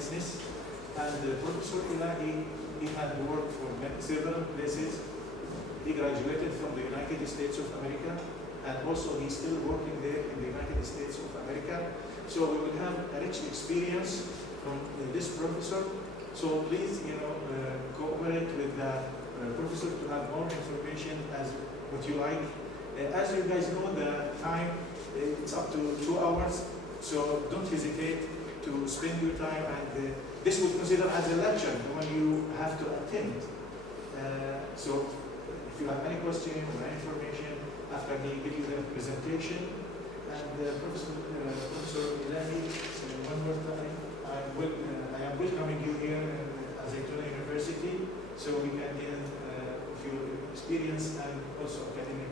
business. And Professor Ilahi, he had worked for several places. He graduated from the United States of America, and also he's still working there in the United States of America. So we will have a rich experience from this professor. So please, cooperate with the professor to have more information as what you like. As you guys know, the time, it's up to 2 hours, so don't hesitate to spend your time, and this would consider as a lecture when you have to attend. So if you have any question or any information after he give you the presentation, and Professor Ilahi, one more time, I am welcoming you here at Zaytuna University, so we can gain your experience and also academic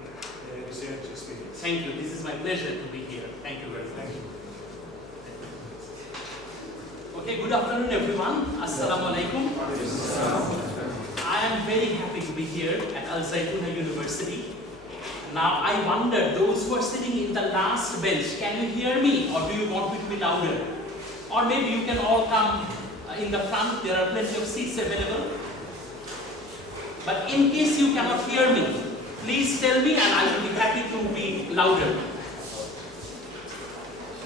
research experience. Thank you. This is my pleasure to be here. Thank you very much. Thank you. Okay, good afternoon everyone. Assalamu alaikum. I am very happy to be here at Al-Zaytuna University. Now I wonder, those who are sitting in the last bench, can you hear me, or do you want me to be louder? Or maybe you can all come in the front, there are plenty of seats available. But in case you cannot hear me, please tell me and I will be happy to be louder.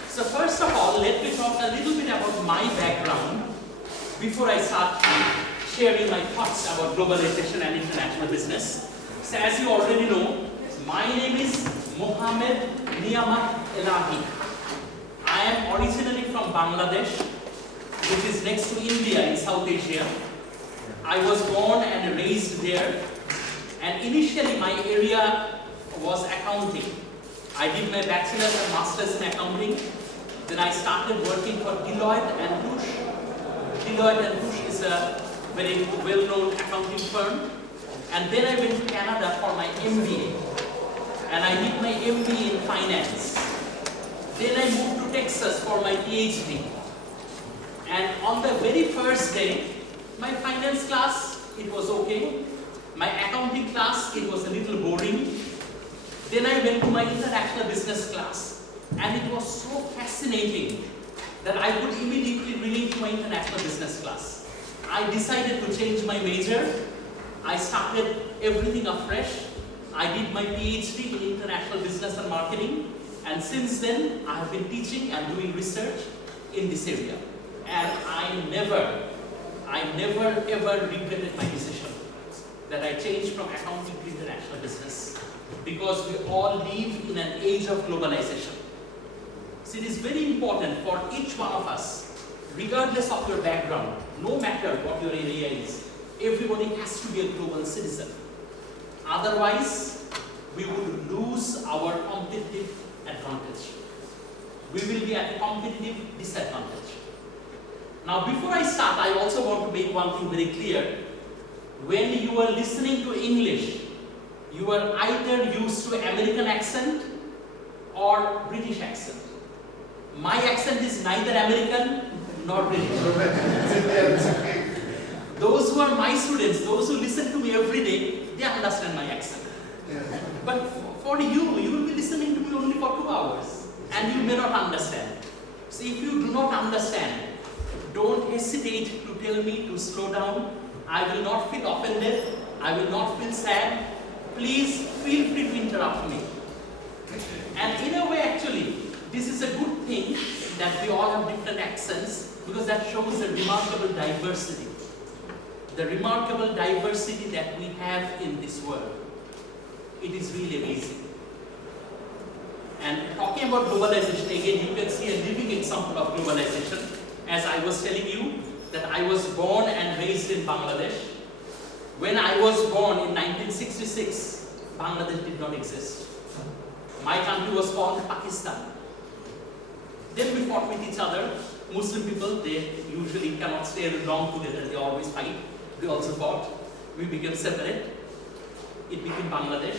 So first of all, let me talk a little bit about my background before I start sharing my thoughts about globalization and international business. So as you already know, my name is Mohammed Niyamat Elahi. I am originally from Bangladesh, which is next to India in South Asia. I was born and raised there, and initially my area was accounting. I did my bachelor's and master's in accounting. Then I started working for Deloitte and Touche. Deloitte and Touche is a very well-known accounting firm. And then I went to Canada for my MBA. And I did my MBA in finance. Then I moved to Texas for my PhD. And on the very first day, my finance class, it was okay. My accounting class, it was a little boring. Then I went to my international business class. And it was so fascinating that I could immediately relate to my international business class. I decided to change my major. I started everything afresh. I did my PhD in international business and marketing. And since then, I have been teaching and doing research in this area. And I never ever regretted my decision that I changed from accounting to international business, because we all live in an age of globalization. So it is very important for each one of us, regardless of your background, no matter what your area is, everybody has to be a global citizen. Otherwise, we would lose our competitive advantage. We will be at competitive disadvantage. Now, before I start, I also want to make one thing very clear. When you are listening to English, you are either used to American accent or British accent. My accent is neither American nor British. Those who are my students, those who listen to me every day, they understand my accent. But for you will be listening to me only for 2 hours, and you may not understand. So if you do not understand, don't hesitate to tell me to slow down. I will not feel offended. I will not feel sad. Please feel free to interrupt me. And in a way, actually, this is a good thing that we all have different accents, because that shows the remarkable diversity. The remarkable diversity that we have in this world. It is really amazing. And talking about globalization, again, you can see a living example of globalization. As I was telling you, that I was born and raised in Bangladesh. When I was born in 1966, Bangladesh did not exist. My country was called Pakistan. Then we fought with each other. Muslim people, they usually cannot stay long together, they always fight. They also fought. We became separate. It became Bangladesh.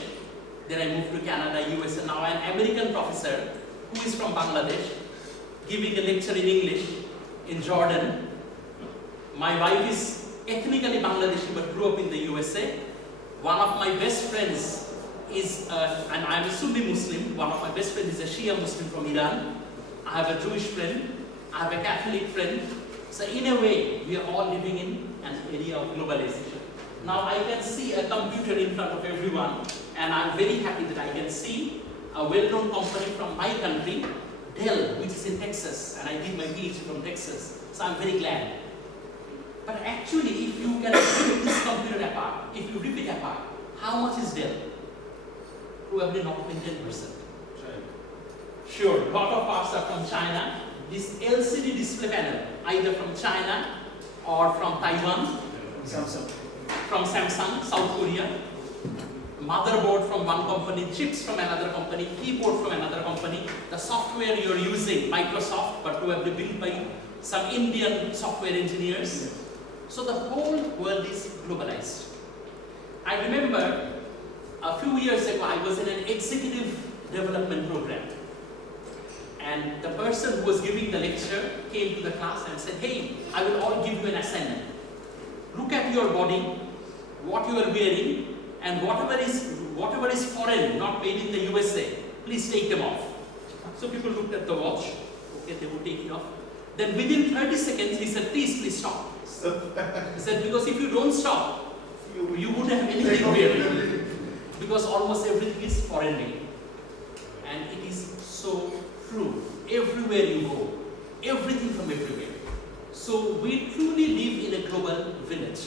Then I moved to Canada, US, and now I'm an American professor who is from Bangladesh, giving a lecture in English in Jordan. My wife is ethnically Bangladeshi but grew up in the USA. One of my best friends is, and I'm a Sunni Muslim, one of my best friends is a Shia Muslim from Iran. I have a Jewish friend, I have a Catholic friend. So in a way, we are all living in an area of globalization. Now I can see a computer in front of everyone, and I'm very happy that I can see a well-known company from my country, Dell, which is in Texas, and I did my PhD from Texas, so I'm very glad. But actually, if you can rip this computer apart, if you rip it apart, how much is Dell? Probably not even 10%. Sure, a lot of parts are from China. This LCD display panel, either from China or from Taiwan, from Samsung, South Korea, motherboard from one company, chips from another company, keyboard from another company, the software you're using, Microsoft, but probably built by some Indian software engineers. So the whole world is globalized. I remember a few years ago, I was in an executive development program. And the person who was giving the lecture came to the class and said, hey, I will all give you an assignment. Look at your body, what you are wearing, and whatever is foreign, not made in the USA, please take them off. So people looked at the watch, okay, they would take it off. Then within 30 seconds, he said, please stop. He said, because if you don't stop, you wouldn't have anything wearing. Because almost everything is foreign made. And it is so true. Everywhere you go, everything from everywhere. So we truly live in a global village.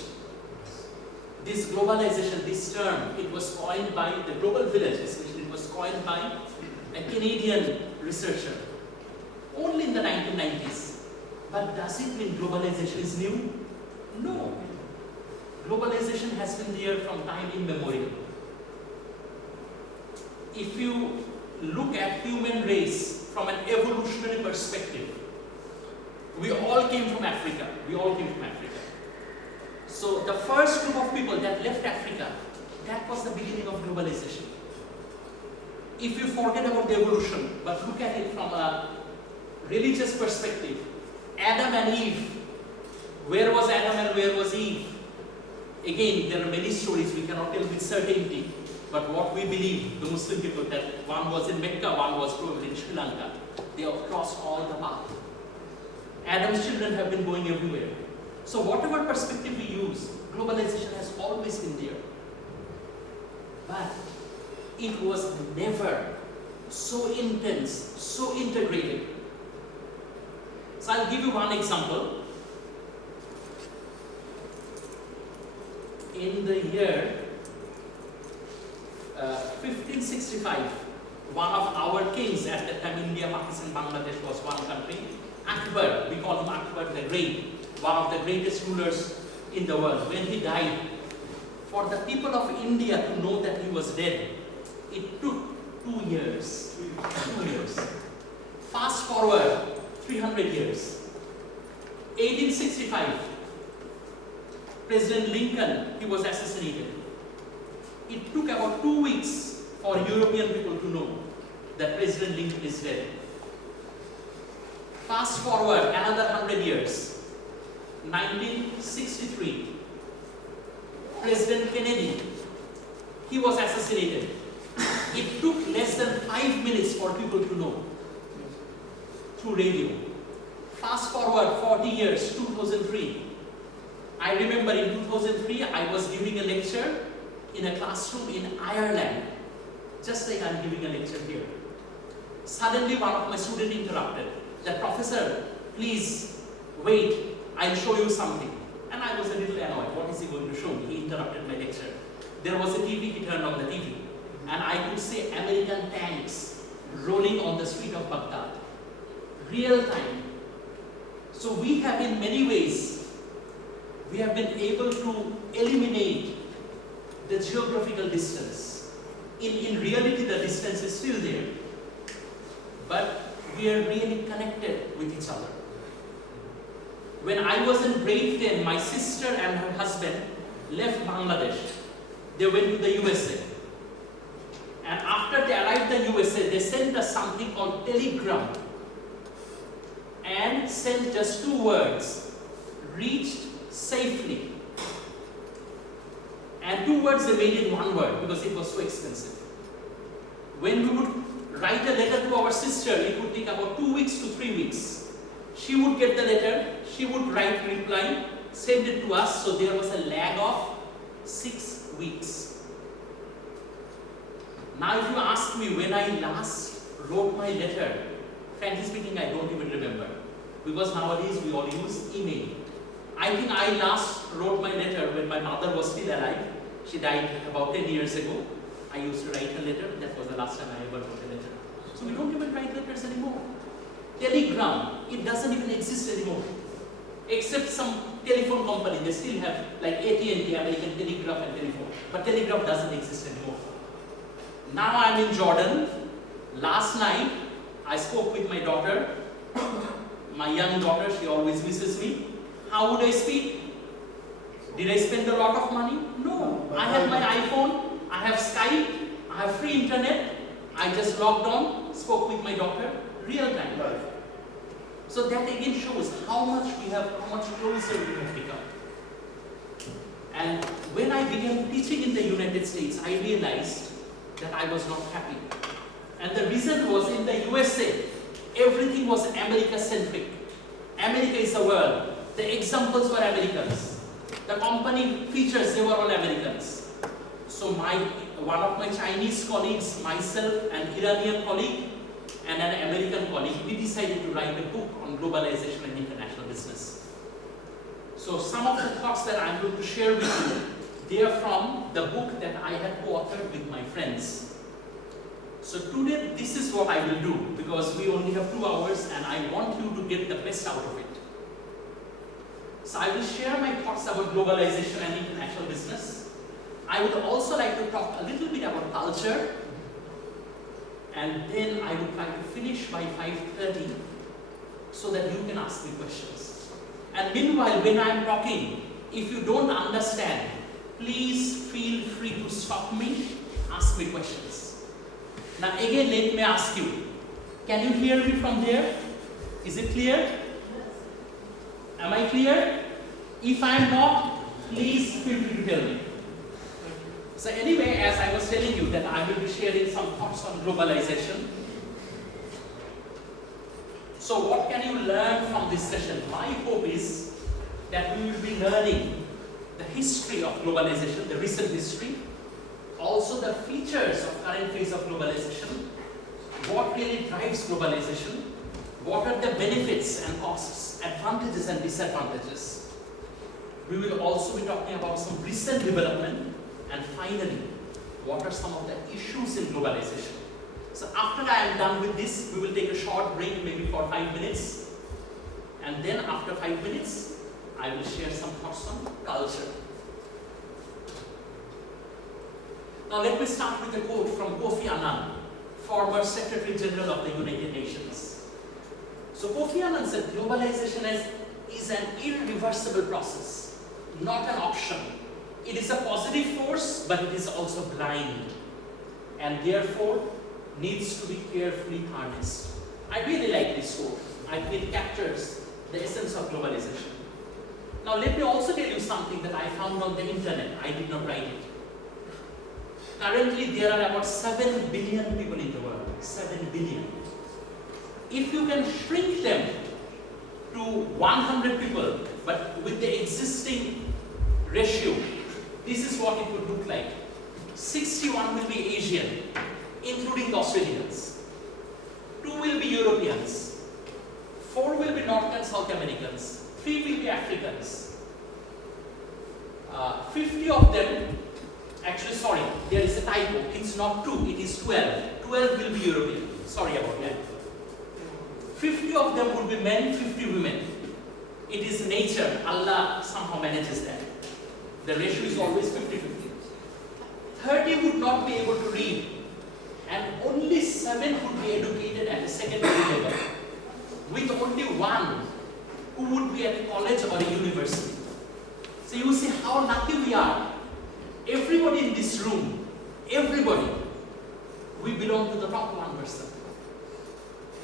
This globalization, this term, it was coined by the global village, especially it was coined by a Canadian researcher only in the 1990s. But does it mean globalization is new? No. Globalization has been there from time immemorial. If you look at human race from an evolutionary perspective, we all came from Africa. So the first group of people that left Africa, that was the beginning of globalization. If you forget about the evolution, but look at it from a religious perspective, Adam and Eve, where was Adam and where was Eve? Again, there are many stories we cannot tell with certainty. But what we believe, the Muslim people, that one was in Mecca, one was probably in Sri Lanka. They have crossed all the path. Adam's children have been going everywhere. So whatever perspective we use, globalization has always been there. But it was never so intense, so integrated. So I'll give you one example. In the year 1565, one of our kings at that time, India, Pakistan, Bangladesh was one country. Akbar, we call him Akbar the Great, one of the greatest rulers in the world. When he died, for the people of India to know that he was dead, it took 2 years. 2 years. Fast forward 300 years. 1865, President Lincoln, he was assassinated. It took about 2 weeks for European people to know that President Lincoln is dead. Fast forward another 100 years. 1963, President Kennedy, he was assassinated. It took less than 5 minutes for people to know through radio. Fast forward 40 years, 2003. I remember in 2003, I was giving a lecture in a classroom in Ireland, just like I'm giving a lecture here. Suddenly, one of my students interrupted. That professor, please wait, I'll show you something. And I was a little annoyed. What is he going to show me? He interrupted my lecture. There was a TV, he turned on the TV. And I could see American tanks rolling on the street of Baghdad. Real time. So we have in many ways, we have been able to eliminate the geographical distance. In reality, the distance is still there. But we are really connected with each other. When I was in grade 10, my sister and her husband left Bangladesh. They went to the USA. And after they arrived in the USA, they sent us something called telegram. And sent just 2 words, reached safely. And 2 words they made in 1 word because it was so expensive. When we would write a letter to our sister, it would take about 2 weeks to 3 weeks. She would get the letter, she would write reply, send it to us, so there was a lag of 6 weeks. Now if you ask me when I last wrote my letter, frankly speaking, I don't even remember. Because nowadays we all use email. I think I last wrote my letter when my mother was still alive. She died about 10 years ago. I used to write a letter. That was the last time I ever wrote a letter. So we don't even write letters anymore. Telegram, it doesn't even exist anymore. Except some telephone company, they still have like AT&T, American Telegraph and Telephone. But Telegraph doesn't exist anymore. Now I'm in Jordan. Last night, I spoke with my daughter. My young daughter, she always misses me. How would I speak? Did I spend a lot of money? No. I have my iPhone, I have Skype, I have free internet. I just logged on, spoke with my daughter, real time. Right. So that again shows how much closer we have become. And when I began teaching in the United States, I realized that I was not happy. And the reason was in the USA, everything was America-centric. America is the world. The examples were Americans. The company features, they were all Americans. So one of my Chinese colleagues, myself, an Iranian colleague, and an American colleague, we decided to write a book on globalization and international business. So some of the thoughts that I'm going to share with you, they are from the book that I had co-authored with my friends. So today, this is what I will do, because we only have 2 hours and I want you to get the best out of it. So I will share my thoughts about globalization and international business. I would also like to talk a little bit about culture, and then I will try to finish by 5:30 so that you can ask me questions. And meanwhile, when I am talking, if you don't understand, please feel free to stop me, ask me questions. Now again, let me ask you, can you hear me from there? Is it clear? Am I clear? If I am not, please feel free to tell me. So anyway, as I was telling you that I will be sharing some thoughts on globalization. So what can you learn from this session? My hope is that we will be learning the history of globalization, the recent history, also the features of current phase of globalization, what really drives globalization, what are the benefits and costs, advantages and disadvantages. We will also be talking about some recent development, and finally, what are some of the issues in globalization. So after I am done with this, we will take a short break, maybe for 5 minutes, and then after 5 minutes, I will share some thoughts on culture. Now let me start with a quote from Kofi Annan, former Secretary General of the United Nations. So Kofi Annan said, globalization is an irreversible process, not an option. It is a positive force, but it is also blind, and therefore needs to be carefully harnessed. I really like this quote. I think it captures the essence of globalization. Now let me also tell you something that I found on the internet. I did not write it. Currently there are about 7 billion people in the world. 7 billion. If you can shrink them to 100 people, but with the existing ratio, this is what it would look like. 61 will be Asian, including the Australians. 2 will be Europeans. 4 will be North and South Americans. 3 will be Africans. 50 of them, actually sorry, there is a typo. It's not 2, it is 12. 12 will be European. Sorry about that. 50 of them would be men, 50 women. It is nature. Allah somehow manages that. The ratio is always 50-50. 30 would not be able to read, and only 7 would be educated at a secondary level, with only 1 who would be at a college or a university. So you see how lucky we are. Everybody in this room, everybody, we belong to the top 1%.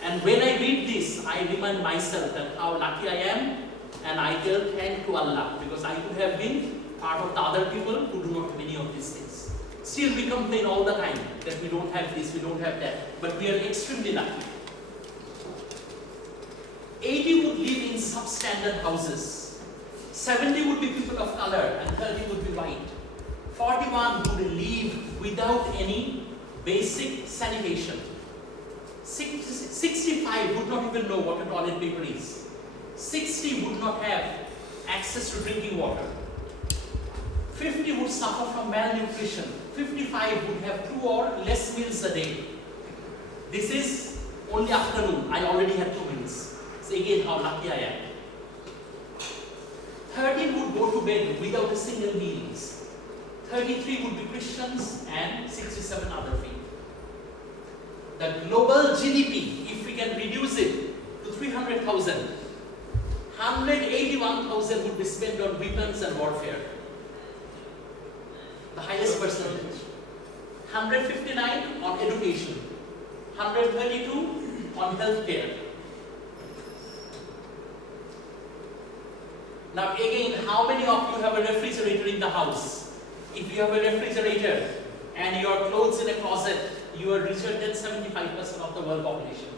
And when I read this, I remind myself that how lucky I am, and I tell thanks to Allah, because I could have been part of the other people who do not have any of these things. Still we complain all the time that we don't have this, we don't have that, but we are extremely lucky. 80 would live in some substandard houses. 70 would be people of color and 30 would be white. 41 would live without any basic sanitation. 65 would not even know what a toilet paper is. 60 would not have access to drinking water. 50 would suffer from malnutrition. 55 would have 2 or less meals a day. This is only afternoon. I already had 2 meals. So again, how lucky I am. 13 would go to bed without a single meal. 33 would be Christians and 67 other faith. The global GDP, if we can reduce it to 300,000, 181,000 would be spent on weapons and warfare. The highest percentage. 159 on education. 132 on healthcare. Now again, how many of you have a refrigerator in the house? If you have a refrigerator and your clothes in a closet, you are richer than 75% of the world population.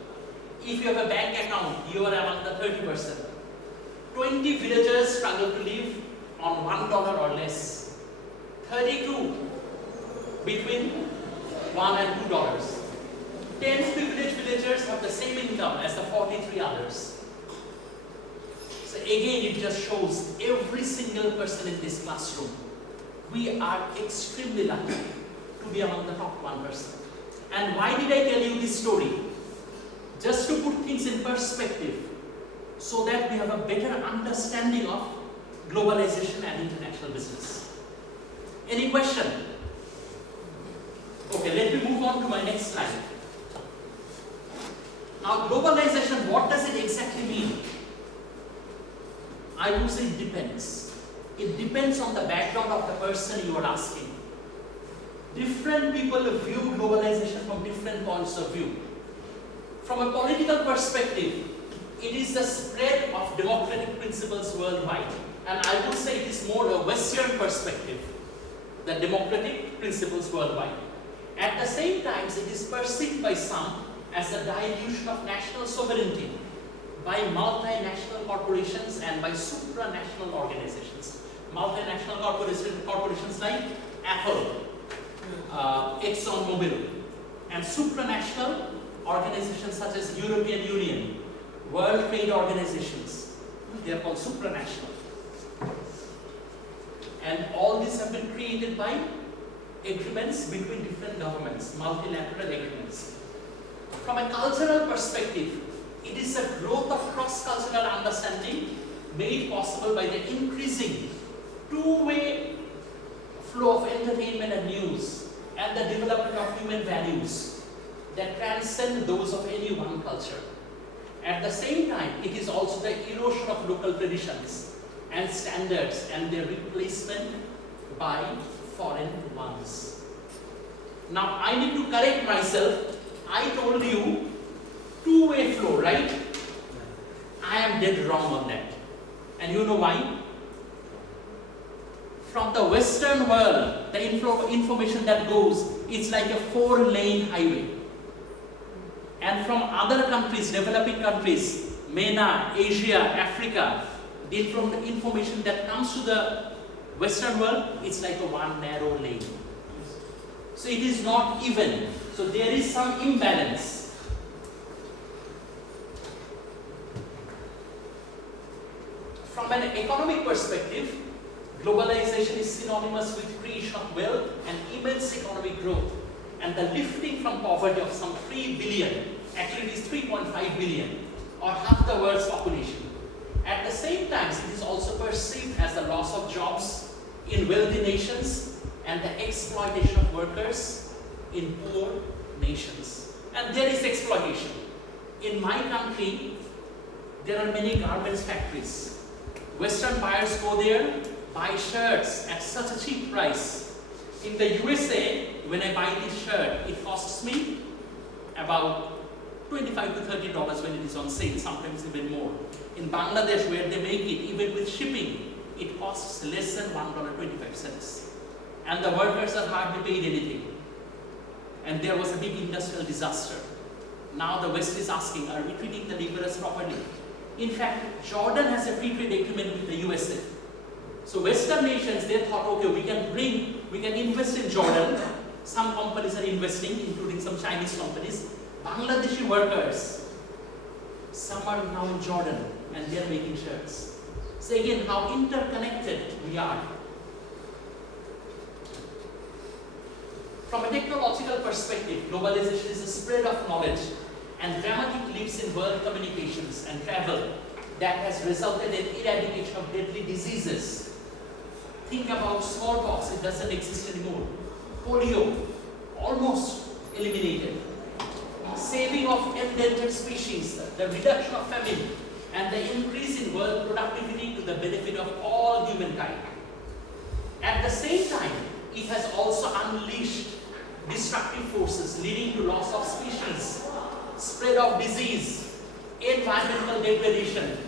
If you have a bank account, you are among the 30%. 20 villagers struggle to live on $1 or less. 32 between $1 and $2. 10 privileged villagers have the same income as the 43 others. So again, it just shows every single person in this classroom. We are extremely lucky to be among the top 1%. And why did I tell you this story? Just to put things in perspective, so that we have a better understanding of globalization and international business. Any question? Okay, let me move on to my next slide. Now, globalization, what does it exactly mean? I would say it depends. It depends on the background of the person you are asking. Different people view globalization from different points of view. From a political perspective, it is the spread of democratic principles worldwide. And I would say it is more a Western perspective, the democratic principles worldwide. At the same time, it is perceived by some as a dilution of national sovereignty by multinational corporations and by supranational organizations. Multinational corporations like Apple, ExxonMobil, and supranational organizations such as European Union, World Trade Organizations. They are called supranational. And all these have been created by agreements between different governments, multilateral agreements. From a cultural perspective, it is the growth of cross-cultural understanding made possible by the increasing two-way flow of entertainment and news and the development of human values that transcend those of any one culture. At the same time, it is also the erosion of local traditions and standards and their replacement by foreign ones. Now, I need to correct myself. I told you two-way flow, right? I am dead wrong on that. And you know why? From the Western world, the information that goes, it's like a 4-lane highway. And from other countries, developing countries, MENA, Asia, Africa, the information that comes to the Western world, it's like a one narrow lane. So it is not even. So there is some imbalance. From an economic perspective, globalization is synonymous with creation of wealth and immense economic growth and the lifting from poverty of some 3 billion, actually it is 3.5 billion, or half the world's population. At the same time, it is also perceived as the loss of jobs in wealthy nations and the exploitation of workers in poor nations. And there is exploitation. In my country, there are many garments factories. Western buyers go there, buy shirts at such a cheap price. In the USA, when I buy this shirt, it costs me about $25 to $30 when it is on sale, sometimes even more. In Bangladesh, where they make it, even with shipping, it costs less than $1.25. And the workers are hardly paid anything. And there was a big industrial disaster. Now the West is asking, are we treating the laborers properly? In fact, Jordan has a free trade agreement with the USA. So Western nations, they thought, okay, we can invest in Jordan. Some companies are investing, including some Chinese companies. Bangladeshi workers, some are now in Jordan and they are making shirts. So again, how interconnected we are. From a technological perspective, globalization is a spread of knowledge and dramatic leaps in world communications and travel that has resulted in eradication of deadly diseases. Think about smallpox, it doesn't exist anymore. Polio, almost eliminated. Saving of endangered species, the reduction of famine, and the increase in world productivity to the benefit of all humankind. At the same time, it has also unleashed destructive forces leading to loss of species, spread of disease, environmental degradation,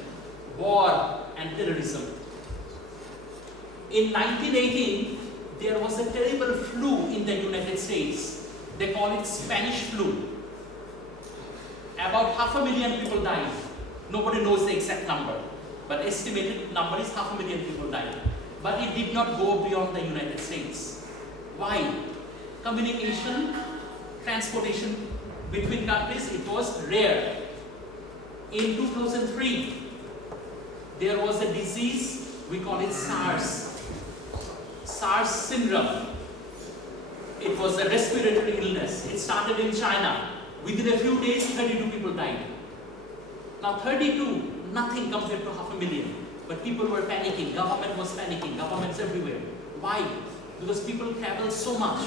war, and terrorism. In 1918, there was a terrible flu in the United States. They call it Spanish flu. About 500,000 people died. Nobody knows the exact number, but estimated number is 500,000 people died. But it did not go beyond the United States. Why? Communication, transportation between countries, it was rare. In 2003, there was a disease, we call it SARS. SARS syndrome. It was a respiratory illness. It started in China. Within a few days, 32 people died. Now 32, nothing compared to 500,000. But people were panicking, government was panicking, governments everywhere. Why? Because people travel so much.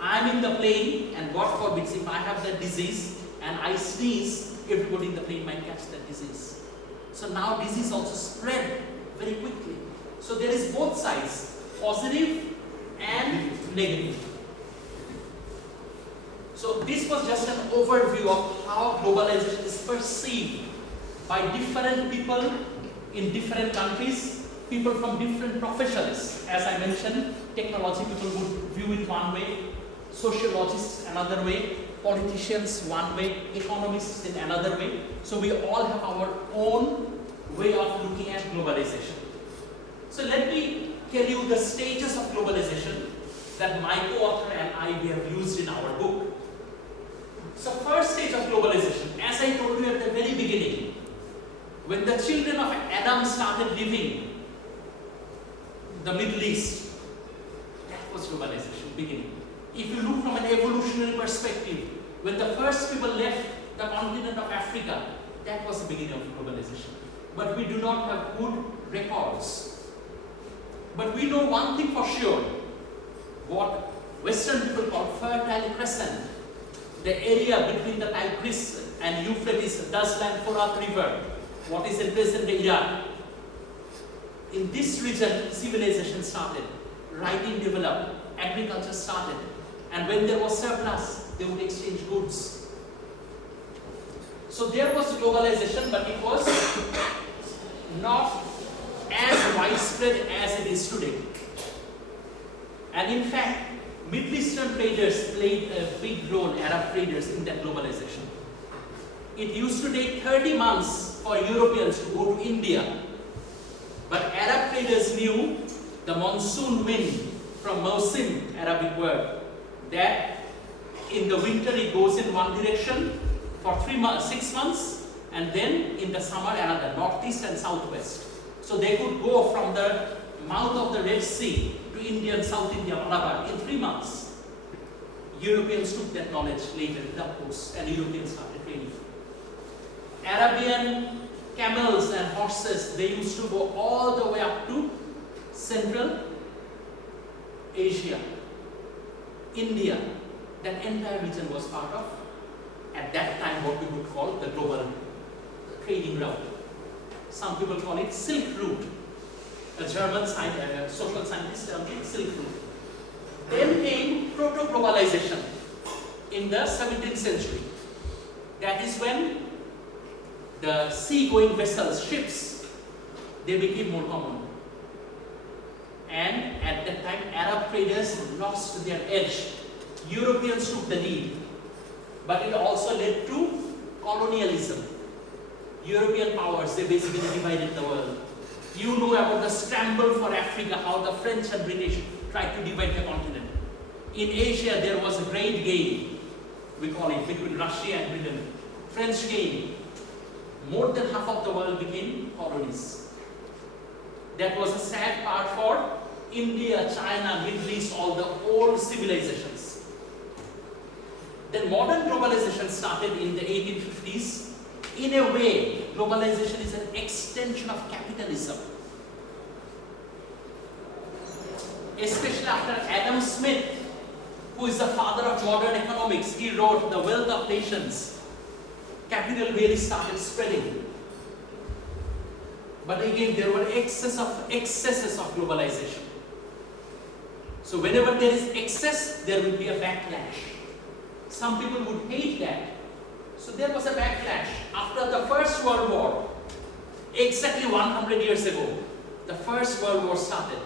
I'm in the plane, and God forbid, if I have that disease and I sneeze, everybody in the plane might catch that disease. So now disease also spread very quickly. So there is both sides, positive and negative. So this was just an overview of how globalization is perceived by different people in different countries, people from different professions. As I mentioned, technology people would view it one way, sociologists another way, politicians one way, economists in another way. So we all have our own way of looking at globalization. So let me tell you the stages of globalization that my co-author and I we have used in our book. So first stage of globalization, as I told you at the very beginning, when the children of Adam started living in the Middle East, that was globalization beginning. If you look from an evolutionary perspective, when the first people left the continent of Africa, that was the beginning of globalization. But we do not have good records. But we know one thing for sure, what Western people call Fertile Crescent, the area between the Tigris and Euphrates, Daslan Forat River, what is in present-day Iraq. In this region, civilization started, writing developed, agriculture started, and when there was surplus, they would exchange goods. So there was globalization, but it was not as widespread as it is today. And in fact, Middle Eastern traders played a big role, Arab traders, in that globalization. It used to take 30 months for Europeans to go to India. But Arab traders knew the monsoon wind from Mausim, Arabic word, that in the winter it goes in one direction for 6 months, and then in the summer another, northeast and southwest. So they could go from the mouth of the Red Sea to India and South India, Malabar, in 3 months. Europeans took that knowledge later in the coast, and Europeans started trading. Arabian camels and horses, they used to go all the way up to Central Asia, India. That entire region was part of, at that time, what we would call the global trading route. Some people call it Silk Route. A German social scientist termed it Silk Route. Then came proto-globalization in the 17th century. That is when the sea-going vessels, ships, they became more common. And at that time, Arab traders lost their edge. Europeans took the lead. But it also led to colonialism. European powers, they basically divided the world. You know about the scramble for Africa, how the French and British tried to divide the continent. In Asia, there was a great game, we call it, between Russia and Britain. French game. More than half of the world became colonies. That was a sad part for India, China, Middle East, all the old civilizations. Then modern globalization started in the 1850s. In a way, globalization is an extension of capitalism. Especially after Adam Smith, who is the father of modern economics, he wrote The Wealth of Nations. Capital really started spreading. But again, there were excesses of globalization. So whenever there is excess, there will be a backlash. Some people would hate that. So there was a backlash. After the First World War, exactly 100 years ago, the First World War started.